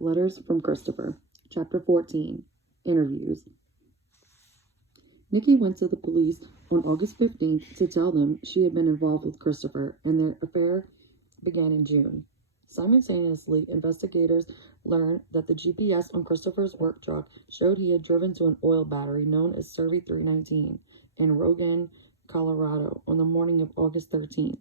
Letters from Christopher. Chapter 14. Interviews. Nikki went to the police on August 15th to tell them she had been involved with Christopher, and their affair began in June. Simultaneously, investigators learned that the GPS on Christopher's work truck showed he had driven to an oil battery known as Survey 319 in Rogan, Colorado on the morning of August 13th.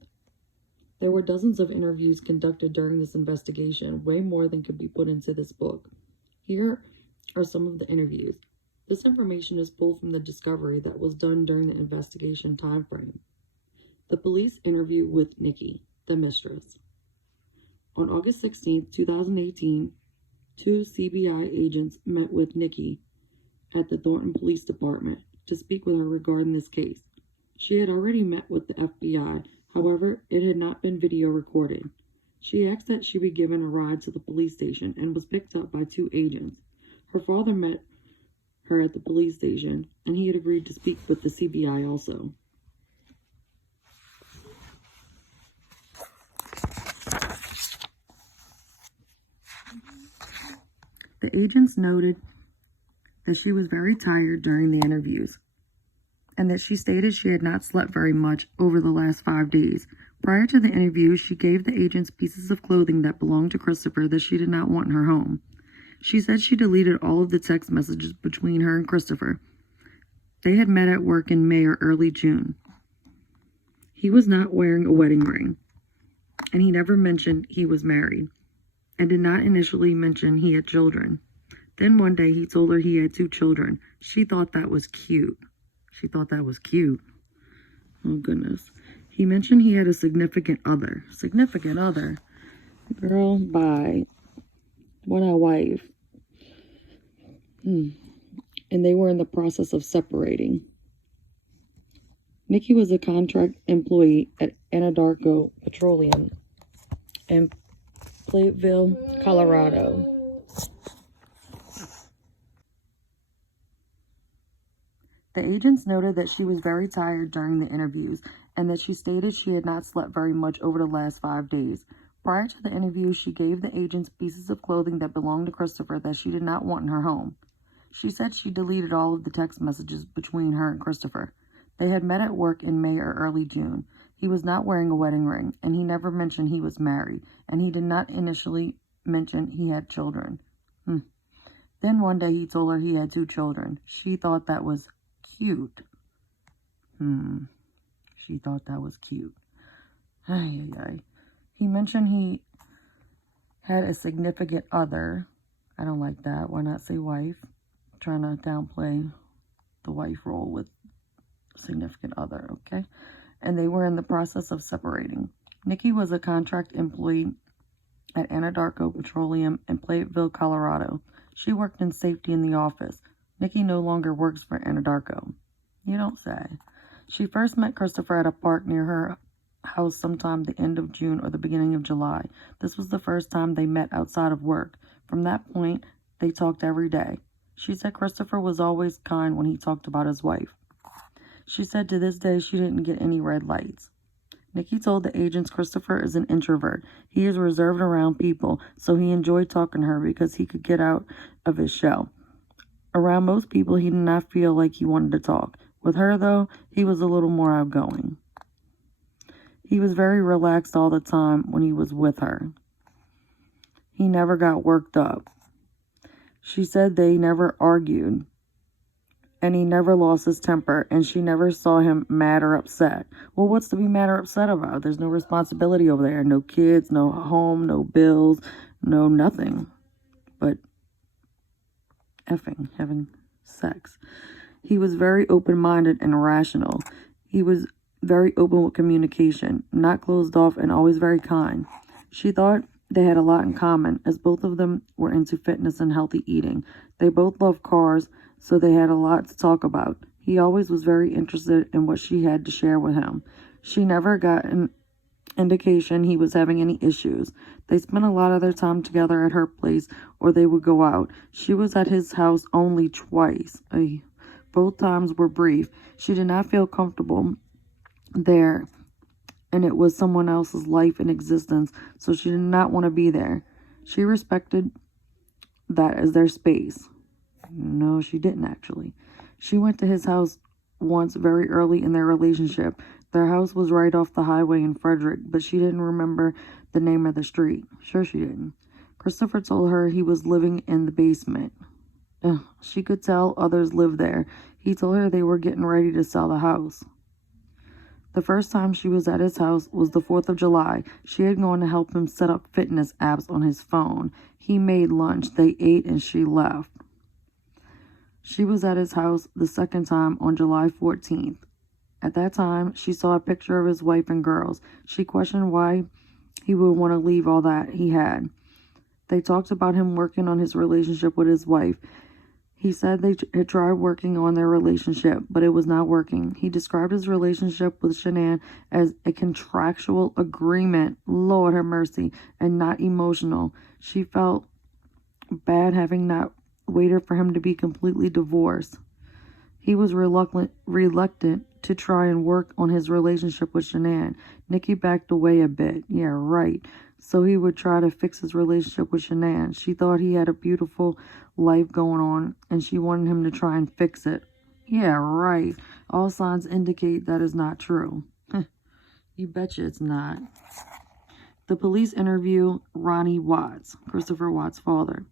There were dozens of interviews conducted during this investigation, way more than could be put into this book. Here are some of the interviews. This information is pulled from the discovery that was done during the investigation time frame. The police interview with Nikki, the mistress. On August 16, 2018, two CBI agents met with Nikki at the Thornton Police Department to speak with her regarding this case. She had already met with the FBI, however, it had not been video recorded. She asked that she be given a ride to the police station and was picked up by two agents. Her father met her at the police station, and he had agreed to speak with the CBI also. The agents noted that she was very tired during the interviews, and that she stated she had not slept very much over the last 5 days. Prior to the interview, she gave the agents pieces of clothing that belonged to Christopher that she did not want in her home. She said she deleted all of the text messages between her and Christopher. They had met at work in May or early June. He was not wearing a wedding ring, and he never mentioned he was married, and did not initially mention he had children. Then one day he told her he had 2 children. She thought that was cute. Oh, goodness. He mentioned he had a significant other. Significant other? Girl, bye. What a wife. And they were in the process of separating. Nikki was a contract employee at Anadarko Petroleum in Platteville, Colorado. The agents noted that she was very tired during the interviews and that she stated she had not slept very much over the last 5 days. Prior to the interview, she gave the agents pieces of clothing that belonged to Christopher that she did not want in her home. She said she deleted all of the text messages between her and Christopher. They had met at work in May or early June. He was not wearing a wedding ring, and he never mentioned he was married, and he did not initially mention he had children. Then one day he told her he had 2 children. She thought that was cute. She thought that was cute. He mentioned he had a significant other. I don't like that. Why not say wife? Trying to downplay the wife role with significant other, okay? And they were in the process of separating. Nikki was a contract employee at Anadarko Petroleum in Platteville, Colorado. She worked in safety in the office. Nikki no longer works for Anadarko. You don't say. She first met Christopher at a park near her house sometime the end of June or the beginning of July. This was the first time they met outside of work. From that point, they talked every day. She said Christopher was always kind when he talked about his wife. She said to this day she didn't get any red lights. Nikki told the agents Christopher is an introvert. He is reserved around people, so he enjoyed talking to her because he could get out of his shell. Around most people, he did not feel like he wanted to talk. With her, though, he was a little more outgoing. He was very relaxed all the time when he was with her. He never got worked up. She said they never argued, and he never lost his temper, and she never saw him mad or upset. Well, what's to be mad or upset about? There's no responsibility over there. No kids, no home, no bills, no nothing but having sex. He was very open-minded and rational. He was very open with communication, not closed off, and always very kind. She thought they had a lot in common, as both of them were into fitness and healthy eating. They both loved cars, so they had a lot to talk about. He always was very interested in what she had to share with him. She never got an indication he was having any issues. They spent a lot of their time together at her place, or they would go out. She was at his house only twice. Both times were brief. She did not feel comfortable there, and it was someone else's life and existence, so she did not want to be there. She respected that as their space. No, she didn't actually. She went to his house once very early in their relationship. Their house was right off the highway in Frederick, but she didn't remember the name of the street. Sure she didn't. Christopher told her he was living in the basement. She could tell others lived there. He told her they were getting ready to sell the house. The first time she was at his house was the 4th of July. She had gone to help him set up fitness apps on his phone. He made lunch, they ate, and she left. She was at his house the second time on July 14th. At that time, she saw a picture of his wife and girls. She questioned why he would want to leave all that he had. They talked about him working on his relationship with his wife. He said they had tried working on their relationship, but it was not working. He described his relationship with Shanann as a contractual agreement, Lord have mercy, and not emotional. She felt bad having not waited for him to be completely divorced. He was reluctant to try and work on his relationship with Shanann. Nikki backed away a bit. Yeah, right. So he would try to fix his relationship with Shanann. She thought he had a beautiful life going on, and she wanted him to try and fix it. Yeah, right. All signs indicate that is not true. You betcha it's not. The police interview Ronnie Watts, Christopher Watts' father.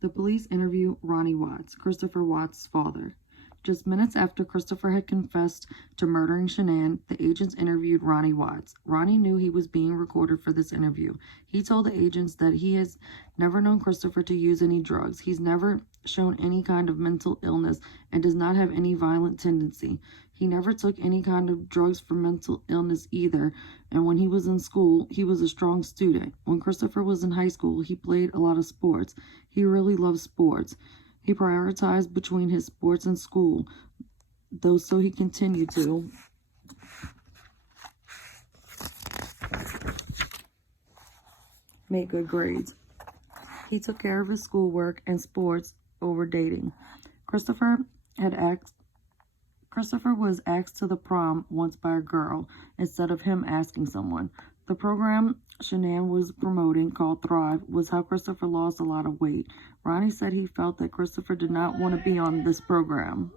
The police interview Ronnie Watts, Christopher Watts' father. Just minutes after Christopher had confessed to murdering Shanann, the agents interviewed Ronnie Watts. Ronnie knew he was being recorded for this interview. He told the agents that he has never known Christopher to use any drugs. He's never shown any kind of mental illness and does not have any violent tendency. He never took any kind of drugs for mental illness either, and when he was in school, he was a strong student. When Christopher was in high school, he played a lot of sports. He really loved sports. He prioritized between his sports and school, though, so he continued to. Make good grades. He took care of his schoolwork and sports over dating. Christopher was asked to the prom once by a girl instead of him asking someone. The program Shanann was promoting, called Thrive, was how Christopher lost a lot of weight. Ronnie said he felt that Christopher did not want to be on this program.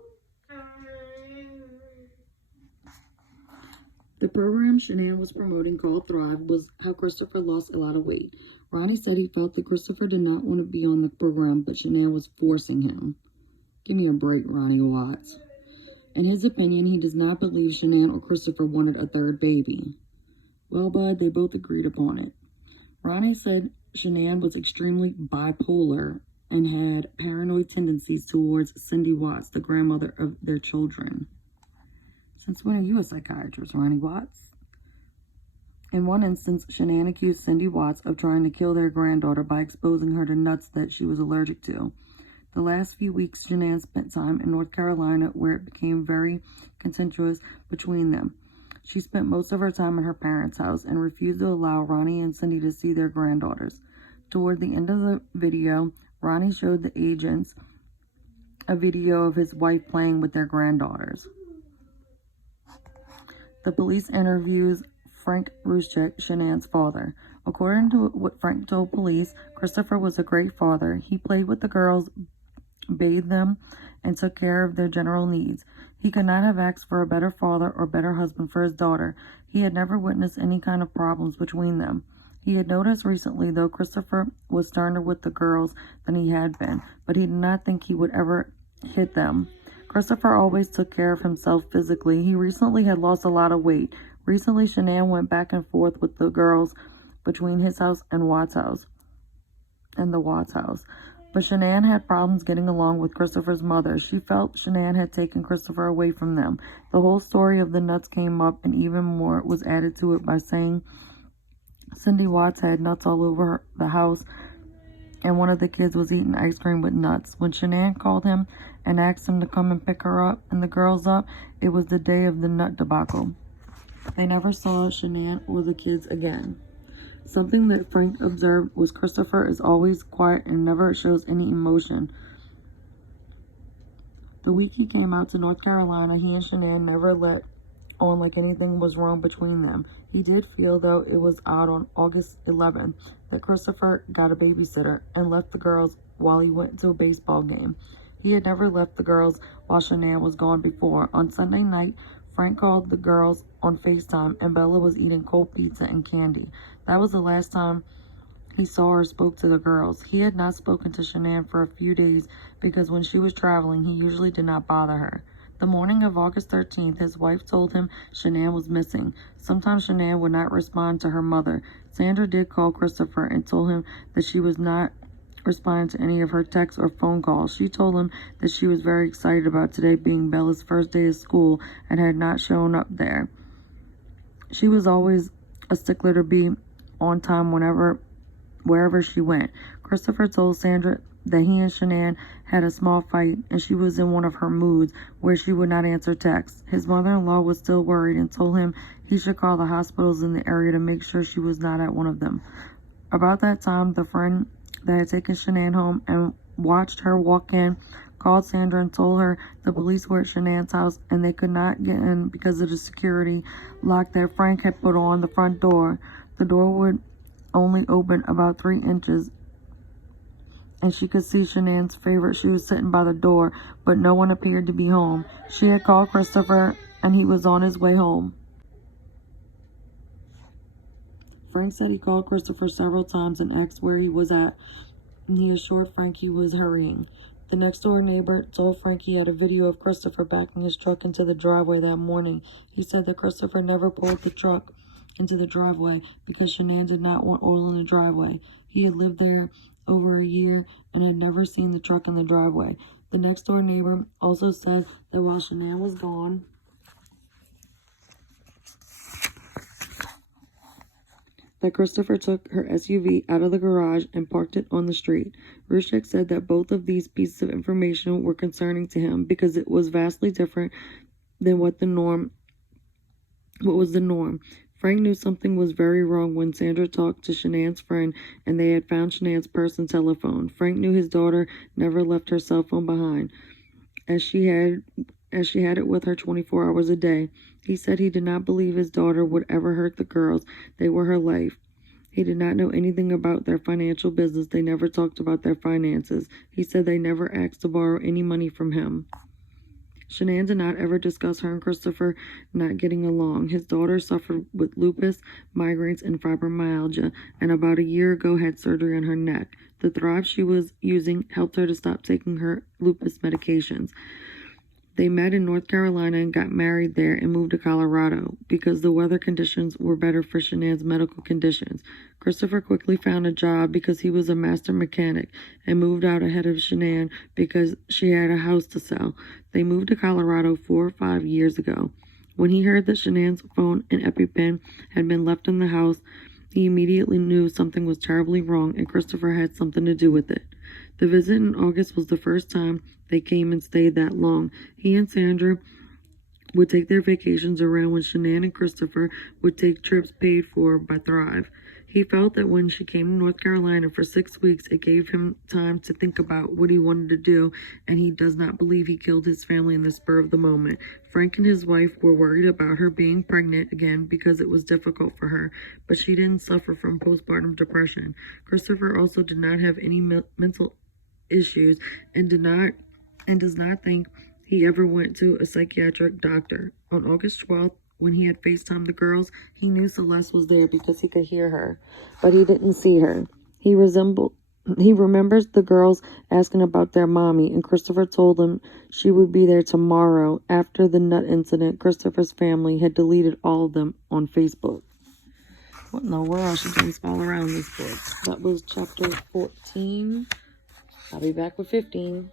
The program Shanann was promoting, called Thrive, was how Christopher lost a lot of weight. Ronnie said he felt that Christopher did not want to be on the program, but Shanann was forcing him. Give me a break, Ronnie Watts. In his opinion, he does not believe Shanann or Christopher wanted a third baby. Well, bud, they both agreed upon it. Ronnie said Shanann was extremely bipolar and had paranoid tendencies towards Cindy Watts, the grandmother of their children. Since when are you a psychiatrist, Ronnie Watts? In one instance, Shanann accused Cindy Watts of trying to kill their granddaughter by exposing her to nuts that she was allergic to. The last few weeks, Shanann spent time in North Carolina, where it became very contentious between them. She spent most of her time at her parents' house and refused to allow Ronnie and Cindy to see their granddaughters. Toward the end of the video, Ronnie showed the agents a video of his wife playing with their granddaughters. The police interviews Frank Ruschek, Shanann's father. According to what Frank told police, Christopher was a great father. He played with the girls, bathed them, and took care of their general needs. He could not have asked for a better father or better husband for his daughter. He had never witnessed any kind of problems between them. He had noticed recently, though, Christopher was sterner with the girls than he had been, but he did not think he would ever hit them. Christopher always took care of himself physically. He recently had lost a lot of weight. Recently, Shanann went back and forth with the girls between his house and the Watts house. But Shanann had problems getting along with Christopher's mother. She felt Shanann had taken Christopher away from them. The whole story of the nuts came up, and even more was added to it by saying Cindy Watts had nuts all over the house, and one of the kids was eating ice cream with nuts. When Shanann called him and asked him to come and pick her up and the girls up, it was the day of the nut debacle. They never saw Shanann or the kids again. Something that Frank observed was Christopher is always quiet and never shows any emotion. The week he came out to North Carolina, he and Shanann never let on like anything was wrong between them. He did feel, though, it was odd on August 11th that Christopher got a babysitter and left the girls while he went to a baseball game. He had never left the girls while Shanann was gone before. On Sunday night, Frank called the girls on FaceTime, and Bella was eating cold pizza and candy. That was the last time he saw or spoke to the girls. He had not spoken to Shanann for a few days because when she was traveling, he usually did not bother her. The morning of August 13th, his wife told him Shanann was missing. Sometimes Shanann would not respond to her mother. Sandra did call Christopher and told him that she was not responding to any of her texts or phone calls. She told him that she was very excited about today being Bella's first day of school and had not shown up there. She was always a stickler to be on time wherever she went. Christopher told Sandra that he and Shanann had a small fight and she was in one of her moods where she would not answer texts. His mother-in-law was still worried and told him he should call the hospitals in the area to make sure she was not at one of them. About that time, the friend that had taken Shanann home and watched her walk in called Sandra and told her the police were at Shanann's house and they could not get in because of the security lock that Frank had put on the front door. The door would only open about 3 inches, and she could see Shanann's favorite shoes sitting by the door, but no one appeared to be home. She had called Christopher, and he was on his way home. Frank said he called Christopher several times and asked where he was at, and he assured Frank he was hurrying. The next-door neighbor told Frank he had a video of Christopher backing his truck into the driveway that morning. He said that Christopher never pulled the truck into the driveway because Shanann did not want oil in the driveway. He had lived there over a year and had never seen the truck in the driveway. The next-door neighbor also said that while Shanann was gone, that Christopher took her SUV out of the garage and parked it on the street. Rushek said that both of these pieces of information were concerning to him because it was vastly different than what was the norm. Frank knew something was very wrong when Sandra talked to Shanann's friend and they had found Shanann's purse and telephone. Frank knew his daughter never left her cell phone behind, as she had it with her 24 hours a day. He said he did not believe his daughter would ever hurt the girls. They were her life. He did not know anything about their financial business. They never talked about their finances. He said they never asked to borrow any money from him. Shanann did not ever discuss her and Christopher not getting along. His daughter suffered with lupus, migraines, and fibromyalgia, and about a year ago had surgery on her neck. The Thrive she was using helped her to stop taking her lupus medications. They met in North Carolina and got married there and moved to Colorado because the weather conditions were better for Shanann's medical conditions. Christopher quickly found a job because he was a master mechanic and moved out ahead of Shanann because she had a house to sell. They moved to Colorado 4 or 5 years ago. When he heard that Shanann's phone and EpiPen had been left in the house, he immediately knew something was terribly wrong and Christopher had something to do with it. The visit in August was the first time they came and stayed that long. He and Sandra would take their vacations around when Shanann and Christopher would take trips paid for by Thrive. He felt that when she came to North Carolina for 6 weeks, it gave him time to think about what he wanted to do, and he does not believe he killed his family in the spur of the moment. Frank and his wife were worried about her being pregnant again because it was difficult for her, but she didn't suffer from postpartum depression. Christopher also did not have any mental issues and does not think he ever went to a psychiatric doctor. On August 12th, when he had FaceTimed the girls, he knew Celeste was there because he could hear her, but he didn't see her. He remembers the girls asking about their mommy, and Christopher told him she would be there tomorrow. After the nut incident, Christopher's family had deleted all of them on Facebook. What in the world? She didn't spell around this book. That was chapter 14. I'll be back with 15.